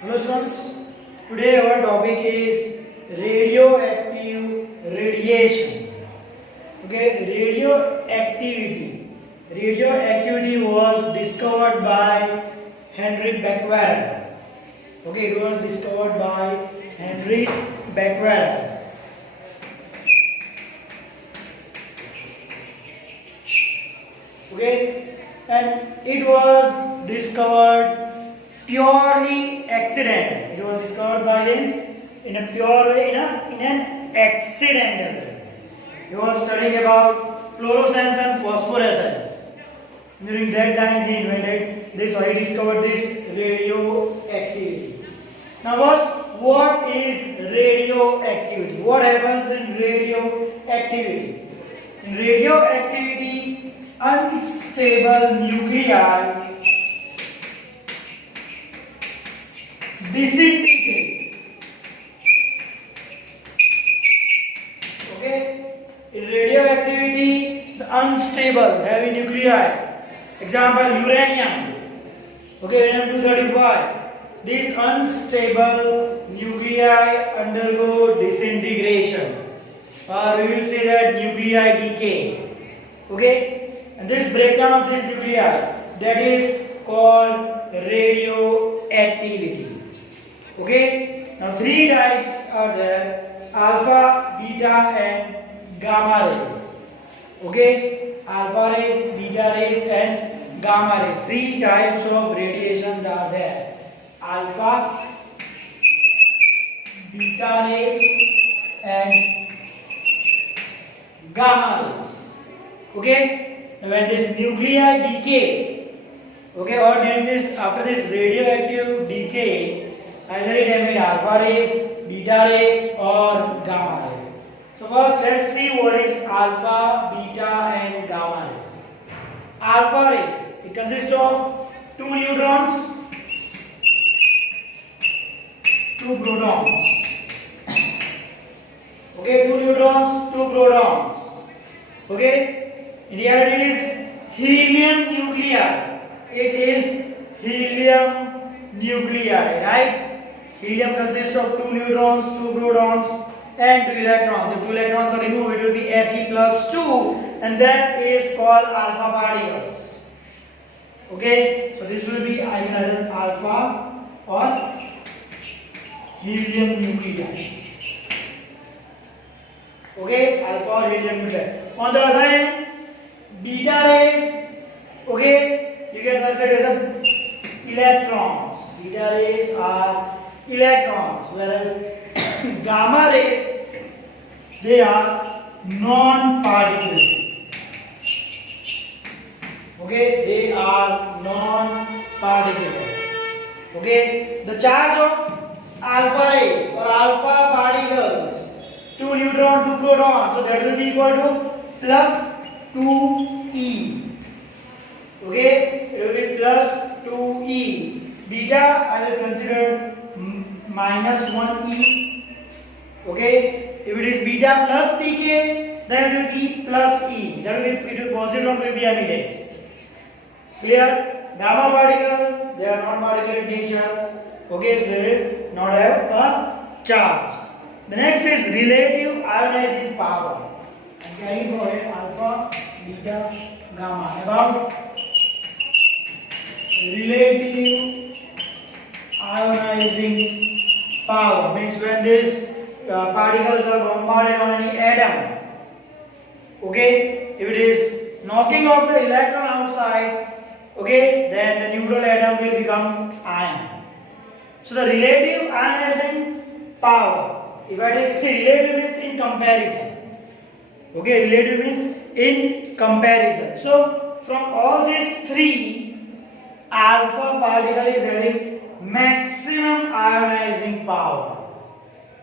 Hello students, today our topic is radioactive radiation. Okay, radioactivity. Radioactivity was discovered by Henry Becquerel. Okay, it was discovered by Henry Becquerel. Okay, and it was discovered purely accidental. It was discovered by him in a pure way, in an accidental way. He was studying about fluorescence and phosphorescence. During that time, he invented this, or he discovered this radioactivity. Now, first, what is radioactivity? What happens in radioactivity? In radioactivity, unstable nuclei disintegrate. Okay? In radioactivity, the unstable heavy nuclei, example uranium, okay, uranium-235. These unstable nuclei undergo disintegration, or we will say that nuclei decay. Okay, and this breakdown of this nuclei, that is called radioactivity. Okay, now three types are there: alpha, beta, and gamma rays. Okay, alpha rays, beta rays, and gamma rays. Three types of radiations are there: alpha, beta rays, and gamma rays. Okay, now when this nuclei decay, okay, or during this, after this radioactive decay, either it emit alpha rays, beta rays, or gamma rays. So first, let's see what is alpha, beta, and gamma rays. Alpha rays, it consists of two neutrons, two protons. Okay, two neutrons, two protons. Okay, in reality it is helium nuclei. It is helium nuclei, right? Helium consists of two neutrons, two protons, and two electrons. If two electrons are removed, it will be He plus 2, and that is called alpha particles. Okay, so this will be either alpha or helium nuclei. Okay, alpha or helium nuclei. On the other hand, beta rays, okay, you can consider as electrons. Beta rays are electrons, whereas gamma rays, they are non-particle. Okay, they are non-particle. Okay, the charge of alpha rays or alpha particles, two neutron, two proton, so that will be equal to plus 2e. Okay, it will be plus 2e. Beta, I will consider minus 1e. Okay, if it is beta plus pk, then it will be plus e. That will be, it will positive will be emitted. Clear? Gamma particle, they are not particle in nature. Okay, so they will not have a charge. The next is relative ionizing power. I'm carrying for it alpha, beta, gamma. About relative ionizing power means when these particles are bombarded on any atom. Okay, if it is knocking off the electron outside, okay, then the neutral atom will become ion. So the relative ionizing power. If I take, say, relative means in comparison. Okay, relative means in comparison. So from all these three, alpha particle is having maximum ionizing power.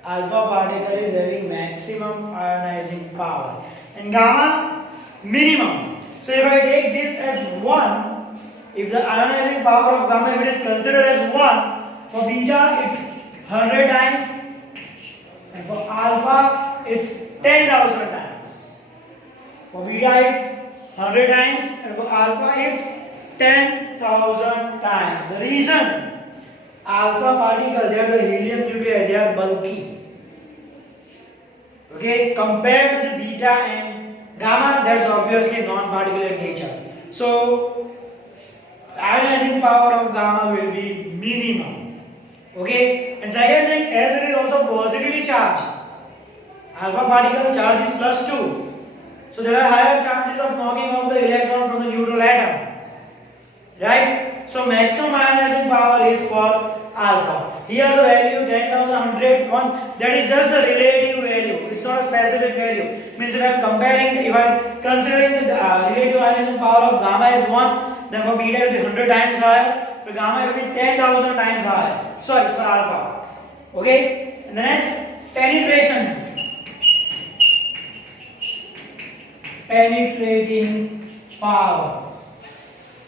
Alpha particle is having maximum ionizing power. And gamma, minimum. So if I take this as 1, if the ionizing power of gamma, if it is considered as 1, for beta it's 100 times. And for alpha, it's 10,000 times. For beta, it's 100 times, and for alpha, it's 10,000 10,000 times. The reason, alpha particle, they are the helium nuclei, they are bulky. Okay, compared to the beta and gamma, that's obviously non-particulate nature. So, ionizing power of gamma will be minimum. Okay, and second thing, as it is also positively charged, alpha particle charge is +2. So there are higher chances of knocking off the electron from the neutral atom. Right? So maximum ionizing power is for alpha. Here the value 10,101, that is just the relative value. It's not a specific value. Means if I am comparing, if I am considering the relative ionizing power of gamma as 1, then for beta it will be 100 times higher. For gamma it will be 10,000 times higher. Sorry, for alpha. Okay? And the next, penetration. Penetrating power.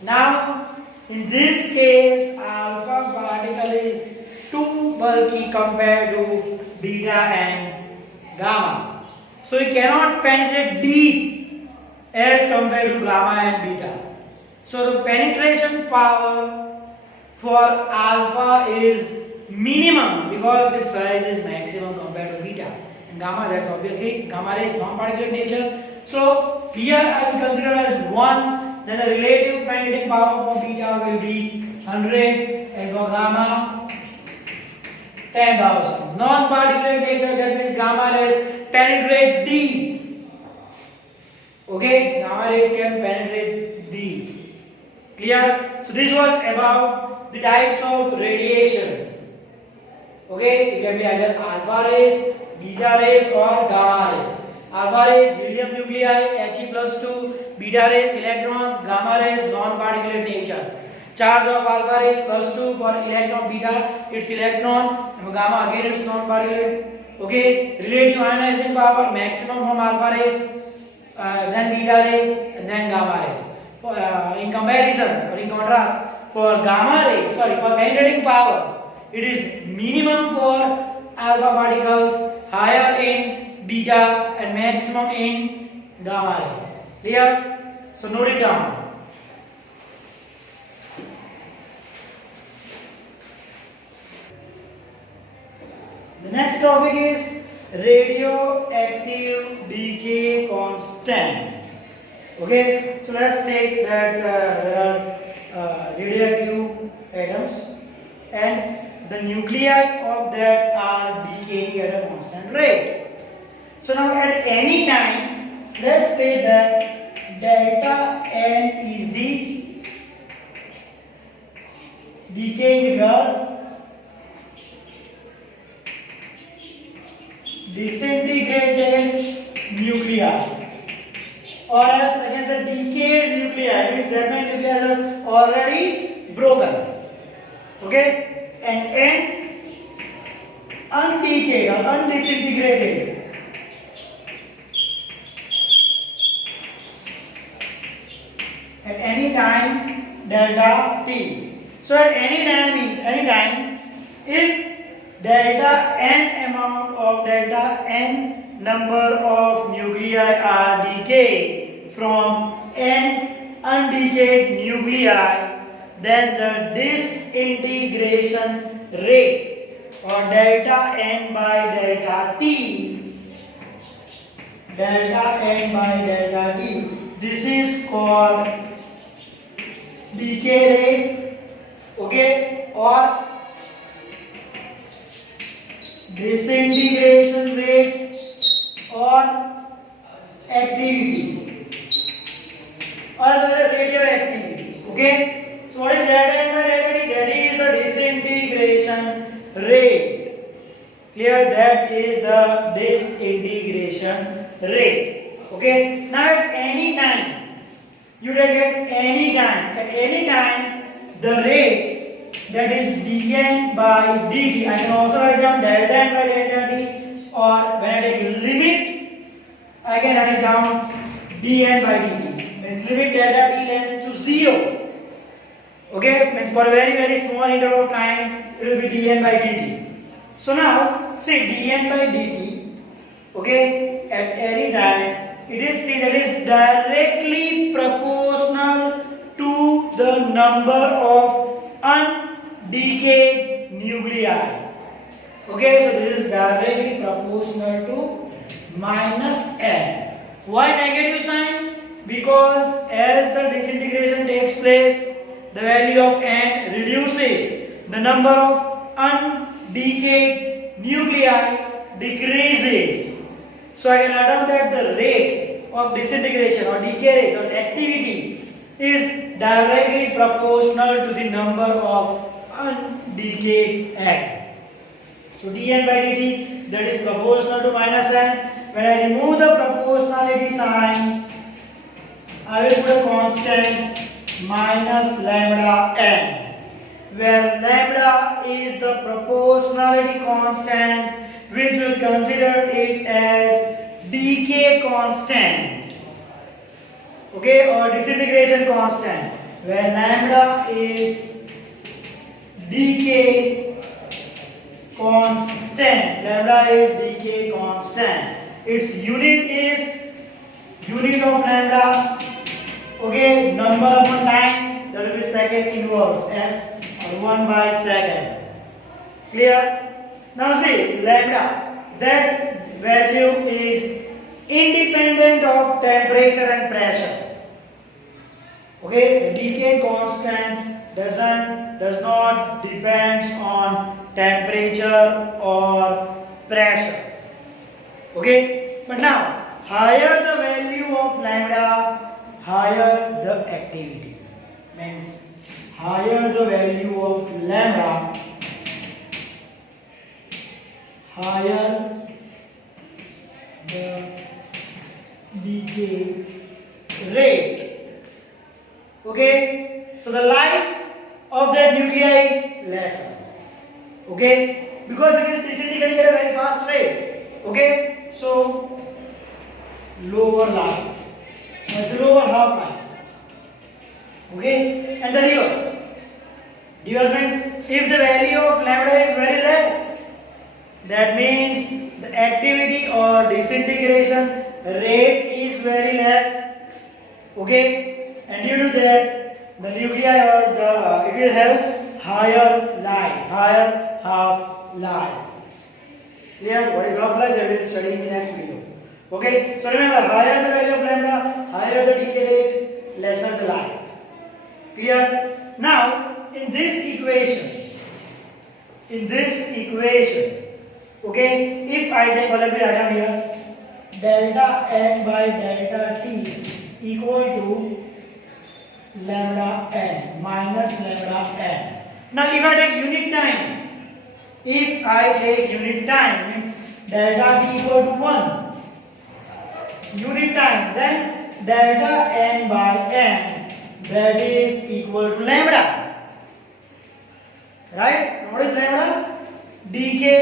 Now, in this case, alpha particle is too bulky compared to beta and gamma. So, it cannot penetrate deep as compared to gamma and beta. So, the penetration power for alpha is minimum because its size is maximum compared to beta. And gamma, that's obviously gamma ray is non-particulate nature. So here I will consider as 1, then the relative penetrating power for beta will be 100 and for gamma 10,000. Non-particulate nature, that means gamma rays penetrate deep. Okay, gamma rays can penetrate deep. Clear? So this was about the types of radiation. Okay, it can be either alpha rays, beta rays or gamma rays. Alpha rays, helium nuclei, He+2, beta rays, electrons, gamma rays, non-particulate nature. Charge of alpha rays +2 for electron, beta, its electron, and gamma again it's non-particulate. Okay, relative ionizing power maximum from alpha rays, then beta rays, and then gamma rays. For, in comparison or in contrast, for gamma rays, for penetrating power, it is minimum for alpha particles, higher in beta and maximum in gamma rays. Clear? So note it down. The next topic is radioactive decay constant. Okay, so let's take that there are radioactive atoms and the nuclei of that are decaying at a constant rate. So now at any time, let's say that delta n is the decaying figure, disintegrated nuclei, or else I can say decayed nuclei, means that many nuclei are already broken. Okay, and n undecayed or undisintegrated. At any time delta t. So at any time, if delta n amount of delta n number of nuclei are decayed from n undecayed nuclei, then the disintegration rate or delta n by delta t, this is called decay rate, okay, or disintegration rate or activity or radioactivity. Okay, so what is delta n by delta t? That is the disintegration rate. Clear? That is the disintegration rate. Okay, now at any time, you take at any time the rate that is dn by dt. I can also write down delta n by delta t, or when I take limit, I can write it down dn by dt. Means limit delta t tends to 0. Okay, means for a very small interval of time, it will be dn by dt. So now, see dn by dt, okay, at any time, it is seen that is directly proportional to the number of undecayed nuclei. Okay, so this is directly proportional to minus n. Why negative sign? Because as the disintegration takes place, the value of n reduces. The number of undecayed nuclei decreases. So I can write down that the rate of disintegration or decay rate or activity is directly proportional to the number of undecayed atoms. So dn by dt, that is proportional to minus n. When I remove the proportionality sign, I will put a constant minus lambda n, where lambda is the proportionality constant, which will consider it as decay constant, okay, or disintegration constant, where lambda is decay constant. Lambda is decay constant. Its unit is unit of lambda, okay, number upon time, that will be second inverse, s or 1 by second. Clear? Now see, lambda, that value is independent of temperature and pressure. Okay, the decay constant does not depends on temperature or pressure. Okay, but now higher the value of lambda, higher the activity. Means higher the value of lambda, higher the decay rate. Okay, so the life of that nuclei is lesser. Okay, because it is disintegrating at a very fast rate. Okay, so lower life, it's lower half life. Okay, and the reverse. Reverse means if the value of lambda is very less, that means the activity or disintegration rate is very less. Okay, and due to that, the nuclei or the it will have higher life, higher half life. Clear? What is half life? That we will study in the next video. Okay, so remember, higher the value of lambda, higher the decay rate, lesser the life. Clear? Now, in this equation, okay, if I take, let me write down here, delta n by delta t equal to lambda n minus lambda n. Now, if I take unit time, means delta t equal to 1. Unit time, then delta n by n, that is equal to lambda. Right? What is lambda? Decay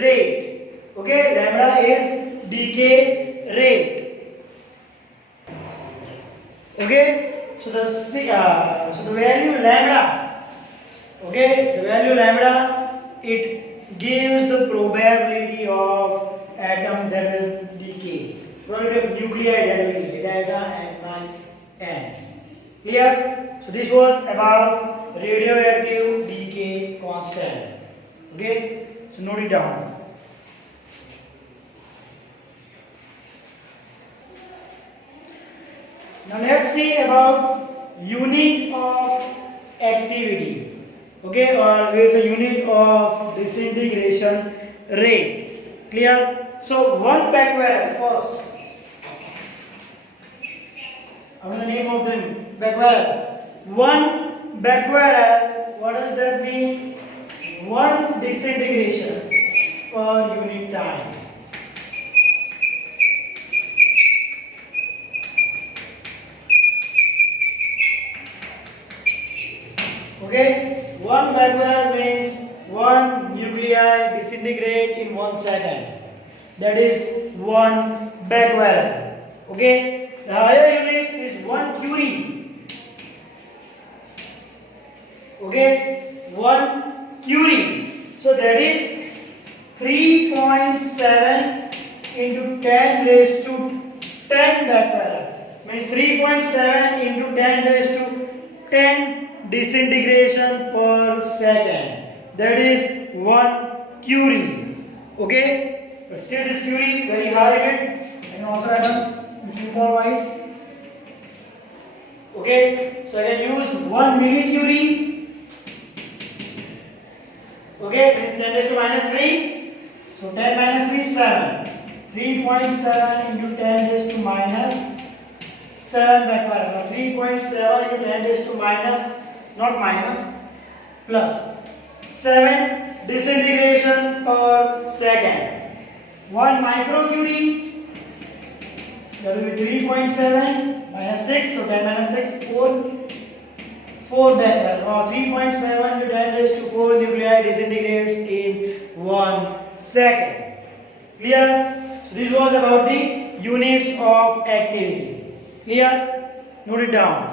rate. Okay, lambda is decay rate. Okay, so the value lambda. Okay, the value lambda, it gives the probability of atom that will decay. Probability of nuclei that will decay, delta n by n. Clear? So this was about radioactive decay constant. Okay, so note it down. Now let's see about unit of activity. Okay, or with a unit of disintegration rate. Clear? So one becquerel first. What is the name of them? Becquerel. One becquerel, what does that mean? One disintegration per unit time. Okay, one becquerel means one nuclei disintegrate in 1 second. That is one becquerel. Okay, the higher unit is 1 curie. Okay, 1 curie. So that is 3.7 into 10 raised to 10 becquerel. Means 3.7 into 10 raised to 10 disintegration per second. That is 1 Curie. Okay, but still this Curie very high unit and also write this symbol wise. Okay, so I can use 1 millicurie. Okay, means 10 raised to minus 3. So 10 minus 3 is 7. 3.7 into 10 raised to minus 7 backward. Now 3.7 into 10 raised to minus, not minus, plus 7 disintegration per second. 1 microcurie, that will be 3.7 minus 6, so 10 minus 6, 4 backward. Or 3.7 into 10 raised to 4 nuclei disintegrates in 1 second. Clear? So this was about the units of activity. Clear? Note it down.